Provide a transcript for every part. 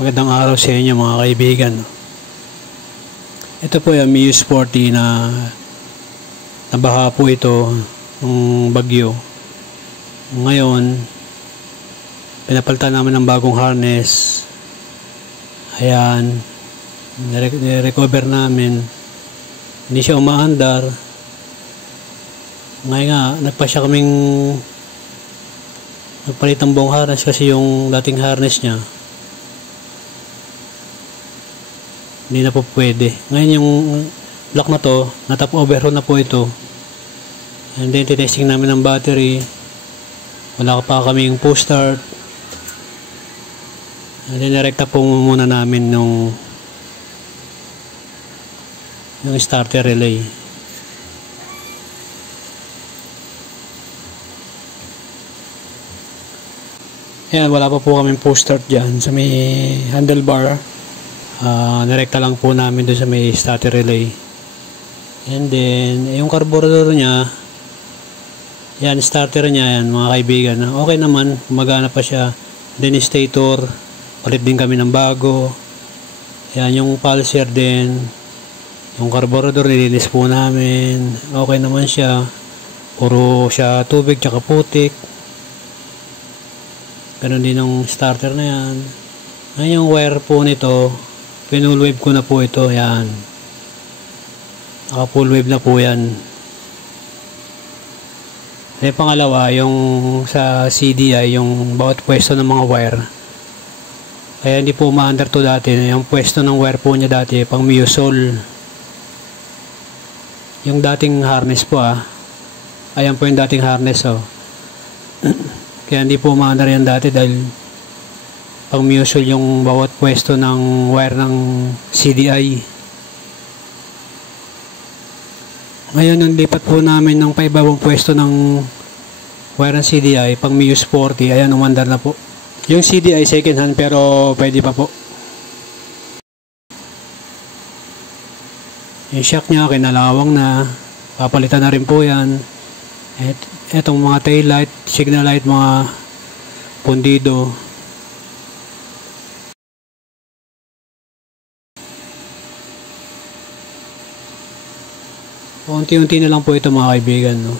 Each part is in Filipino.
Magandang araw sa inyo mga kaibigan. Ito po yung Mio Sporty na nabaha po ito ng bagyo. Ngayon, pinapalitan namin ng bagong harness. Ayan, nirecover namin. Hindi siya umaandar. Ngayon nga, nagpasya kaming nagpalit ng buong harness kasi yung dating harness niya hindi na po pwede. Ngayon yung block na to, natap overhaul na po ito. And then testing namin ng battery. Wala pa kaming push start. And then direkta po muna namin yung starter relay. Ayan, wala pa po kaming push start dyan sa may handlebar. Direkta lang po namin doon sa may starter relay. And then yung carburetor niya, yan, starter niya yan mga kaibigan, okay naman, gumagana pa siya. Then stator, palit din kami ng bago. Yan, yung pulser din, yung carburetor nilinis po namin, okay naman siya, puro siya tubig tsaka putik. Ganon din yung starter na yan. Ngayon yung wire po nito, full wave ko na po ito. Yan, naka full wave na po yan. Yung pangalawa, yung sa CDI, yung bawat pwesto ng mga wire, kaya hindi po ma-under to dati. Yung pwesto ng wire po niya dati pang Miosol, yung dating harness po. Ayan po yung dating harness. Kaya hindi po ma-under yan dati dahil pang Miosol yung bawat pwesto ng wire ng CDI. Ngayon, nung lipat po namin ng paibabang pwesto ng wire ng CDI, pang Mio Sporty, ayan, umandar na po. Yung CDI second hand pero pwede pa po. Yung shock niya, kinalawang na. Papalitan na rin po yan. Etong mga tail light, signal light, mga pundido. Unti-unti na lang po ito mga kaibigan, no?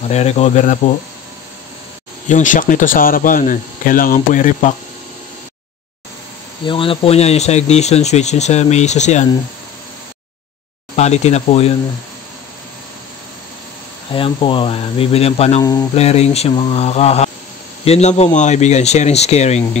Mare-recover na po. Yung shock nito sa harapan, kailangan po i-repack. Yung ano po niya, yung sa ignition switch, yung sa may susian, palitin na po yun. Ayan po, bibilihan pa ng flarings yung mga kaha. Yun lang po mga kaibigan, sharing is caring.